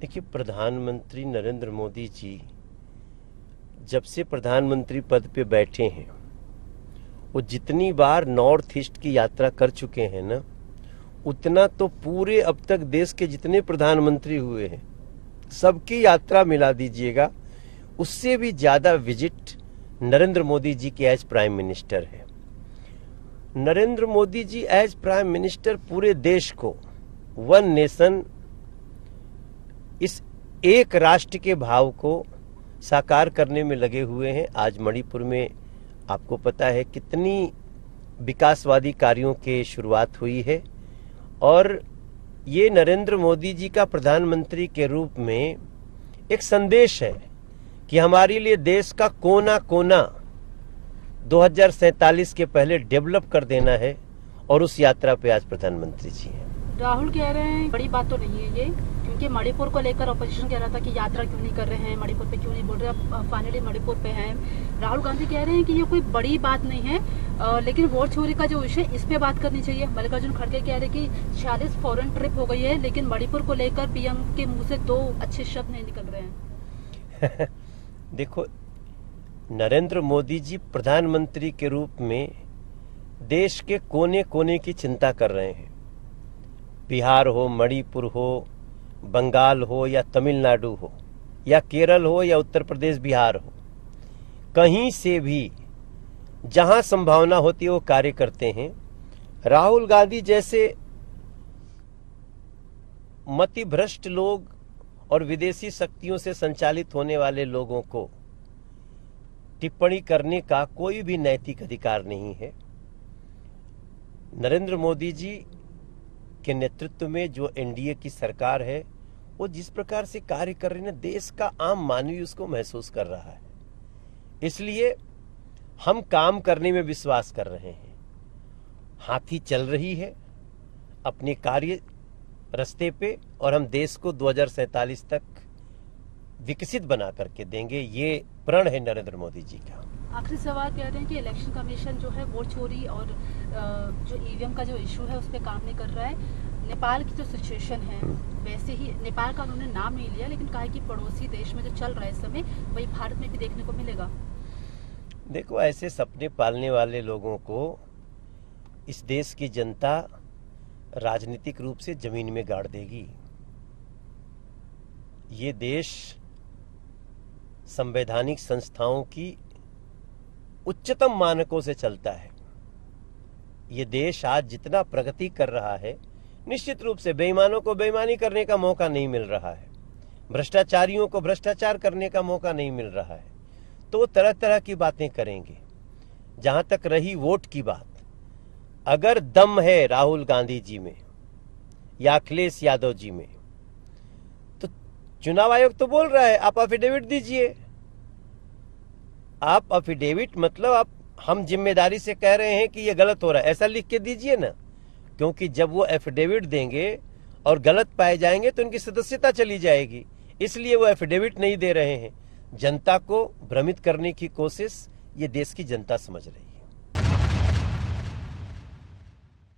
देखिए, प्रधानमंत्री नरेंद्र मोदी जी जब से प्रधानमंत्री पद पे बैठे हैं, वो जितनी बार नॉर्थ ईस्ट की यात्रा कर चुके हैं ना, उतना तो पूरे अब तक देश के जितने प्रधानमंत्री हुए हैं सबकी यात्रा मिला दीजिएगा, उससे भी ज्यादा विजिट नरेंद्र मोदी जी के एज प्राइम मिनिस्टर है। Narendra Modi ji as prime minister पूरे देश को वन नेशन, इस एक राष्ट्र के भाव को साकार करने में लगे हुए हैं। आज मणिपुर में आपको पता है कितनी विकासवादी कार्यों की शुरुआत हुई है, और ये नरेंद्र मोदी जी का प्रधानमंत्री के रूप में एक संदेश है कि हमारे लिए देश का कोना कोना 2047 के पहले डेवलप कर देना है, और उस यात्रा पे आज प्रधानमंत्री जी हैं। राहुल कह रहे हैं बड़ी बात तो नहीं है ये, क्योंकि मणिपुर को लेकर अपोजिशन कह रहा था कि यात्रा क्यों नहीं कर रहे हैं, मणिपुर पे क्यों नहीं बोल रहे, अब फाइनली मणिपुर पे हैं। राहुल गांधी कह रहे हैं कि ये कोई बड़ी बात नहीं है, लेकिन वोट चोरी का जो विषय इस पे बात करनी चाहिए। मल्लिकार्जुन खड़गे कह रहे हैं कि 46 फॉरेन ट्रिप हो गई है, लेकिन मणिपुर को लेकर पीएम के मुंह से 2 अच्छे शब्द नहीं निकल रहे हैं। देखो, नरेंद्र मोदी जी प्रधानमंत्री के रूप में देश के कोने कोने की चिंता कर रहे हैं। बिहार हो, मणिपुर हो, बंगाल हो या तमिलनाडु हो या केरल हो या उत्तर प्रदेश बिहार हो, कहीं से भी जहां संभावना होती है वो कार्य करते हैं। राहुल गांधी जैसे मतिभ्रष्ट लोग और विदेशी शक्तियों से संचालित होने वाले लोगों को टिप्पणी करने का कोई भी नैतिक अधिकार नहीं है। नरेंद्र मोदी जी के नेतृत्व में जो एनडीए की सरकार है, वो जिस प्रकार से कार्य कर रही है, देश का आम मानवी उसको महसूस कर रहा है। इसलिए हम काम करने में विश्वास कर रहे हैं। हाथी चल रही है अपने कार्य रास्ते पे, और हम देश को 2047 तक विकसित बना करके देंगे। ये प्रण है नरेंद्र मोदी जी का। आखिरी सवाल कह रहे हैं कि इलेक्शन कमीशन जो है वोट चोरी और जो ईवीएम का जो इशू है उस पर काम नहीं कर रहा है। नेपाल की जो सिचुएशन है, वैसे ही नेपाल का उन्होंने नाम नहीं लिया, लेकिन कहा कि पड़ोसी देश में जो चल रहा है इस समय, वही भारत में भी देखने को मिलेगा। देखो, ऐसे सपने पालने वाले लोगों को इस देश की जनता राजनीतिक रूप से जमीन में गाड़ देगी। ये देश संवैधानिक संस्थाओं की उच्चतम मानकों से चलता है। ये देश आज जितना प्रगति कर रहा है, निश्चित रूप से बेईमानों को बेईमानी करने का मौका नहीं मिल रहा है, भ्रष्टाचारियों को भ्रष्टाचार करने का मौका नहीं मिल रहा है, तो वो तरह तरह की बातें करेंगे। जहां तक रही वोट की बात, अगर दम है राहुल गांधी जी में या अखिलेश यादव जी में, तो चुनाव आयोग तो बोल रहा है आप एफिडेविट दीजिए। आप एफिडेविट मतलब आप, हम जिम्मेदारी से कह रहे हैं कि ये गलत हो रहा है, ऐसा लिख के दीजिए ना, क्योंकि जब वो एफिडेविट देंगे और गलत पाए जाएंगे तो उनकी सदस्यता चली जाएगी। इसलिए वो एफिडेविट नहीं दे रहे हैं। जनता को भ्रमित करने की कोशिश ये देश की जनता समझ रही है।